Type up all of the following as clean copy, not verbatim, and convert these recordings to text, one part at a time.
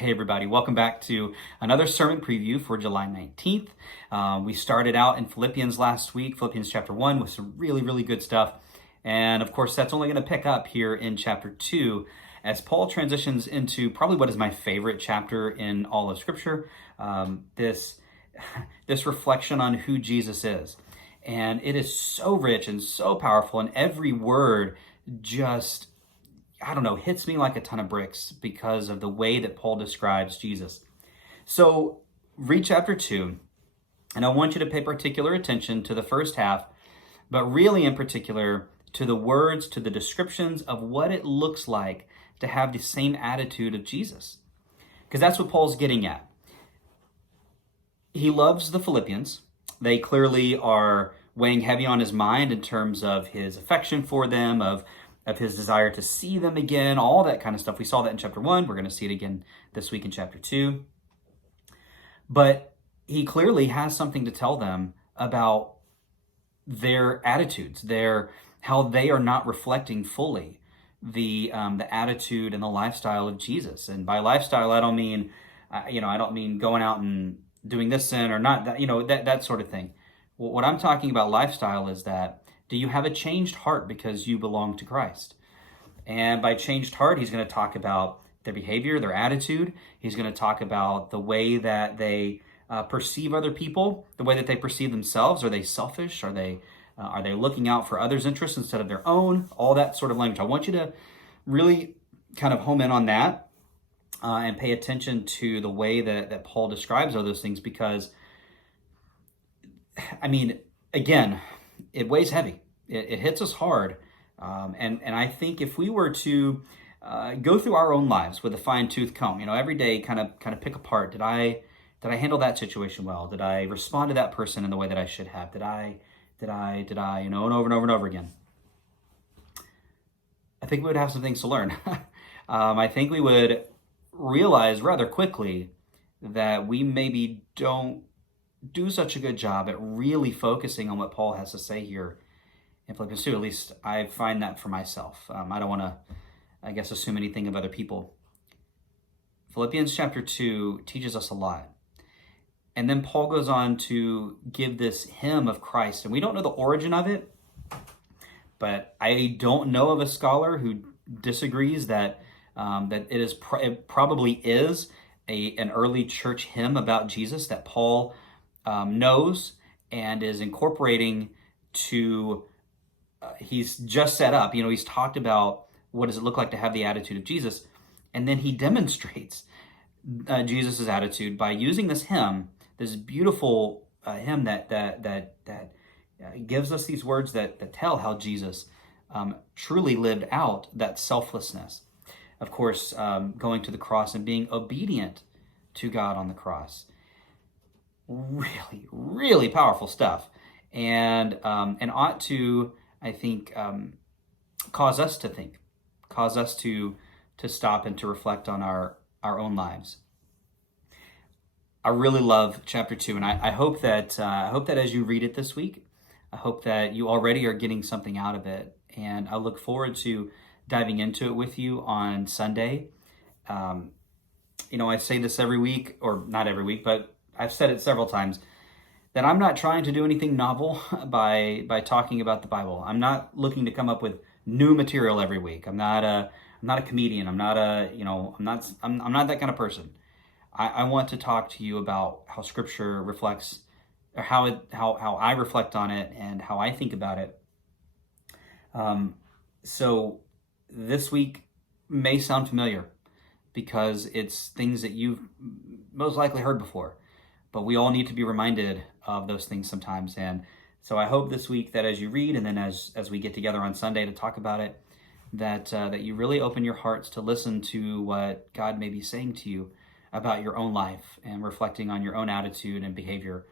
Hey everybody, welcome back to another sermon preview for July 19th. We started out in Philippians last week, Philippians chapter 1, with some really good stuff. And of course, that's only going to pick up here in chapter 2 as Paul transitions into probably what is my favorite chapter in all of Scripture, this reflection on who Jesus is. And it is so rich and so powerful, and every word just hits me like a ton of bricks because of the way that Paul describes Jesus. So read chapter 2, and I want you to pay particular attention to the first half, but really in particular to the words, to the descriptions of what it looks like to have the same attitude of Jesus. Because that's what Paul's getting at. He loves the Philippians. They clearly are weighing heavy on his mind in terms of his affection for them, of his desire to see them again, all that kind of stuff. We saw that in chapter 1. We're going to see it again this week in chapter 2. But he clearly has something to tell them about their attitudes, how they are not reflecting fully the attitude and the lifestyle of Jesus. And by lifestyle, I don't mean going out and doing this sin or not, that sort of thing. What I'm talking about lifestyle is that, do you have a changed heart because you belong to Christ? And by changed heart, he's going to talk about their behavior, their attitude. He's going to talk about the way that they perceive other people, the way that they perceive themselves. Are they selfish? Are they looking out for others' interests instead of their own? All that sort of language. I want you to really kind of home in on that and pay attention to the way that Paul describes all those things, because, again, it weighs heavy. It hits us hard. And I think if we were to go through our own lives with a fine-tooth comb, every day kind of pick apart, did I handle that situation well? Did I respond to that person in the way that I should have? Did I, and over again. I think we would have some things to learn. I think we would realize rather quickly that we maybe don't do such a good job at really focusing on what Paul has to say here in Philippians 2. At least I find that for myself. I don't want to, assume anything of other people. Philippians chapter 2 teaches us a lot. And then Paul goes on to give this hymn of Christ. And we don't know the origin of it, but I don't know of a scholar who disagrees that it probably is an early church hymn about Jesus that Paul knows and is incorporating to, he's just set up, he's talked about what does it look like to have the attitude of Jesus, and then he demonstrates Jesus' attitude by using this hymn, this beautiful hymn that gives us these words that tell how Jesus truly lived out that selflessness. Of course, going to the cross and being obedient to God on the cross. Really powerful stuff, and ought to, I think, cause us to stop and to reflect on our own lives. I really love chapter 2, and I hope that as you read it this week, I hope that you already are getting something out of it, and I look forward to diving into it with you on Sunday. I say this every week, or not every week, but I've said it several times, that I'm not trying to do anything novel by talking about the Bible. I'm not looking to come up with new material every week. I'm not a comedian. I'm not that kind of person. I want to talk to you about how Scripture reflects, or how I reflect on it and how I think about it. So this week may sound familiar because it's things that you've most likely heard before. But we all need to be reminded of those things sometimes. And so I hope this week that as you read, and then as we get together on Sunday to talk about it, that you really open your hearts to listen to what God may be saying to you about your own life and reflecting on your own attitude and behavior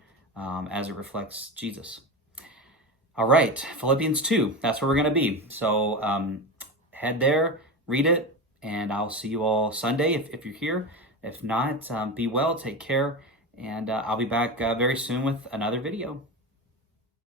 as it reflects Jesus. All right, Philippians 2, that's where we're going to be. So head there, read it, and I'll see you all Sunday if you're here. If not, be well, take care. And I'll be back very soon with another video.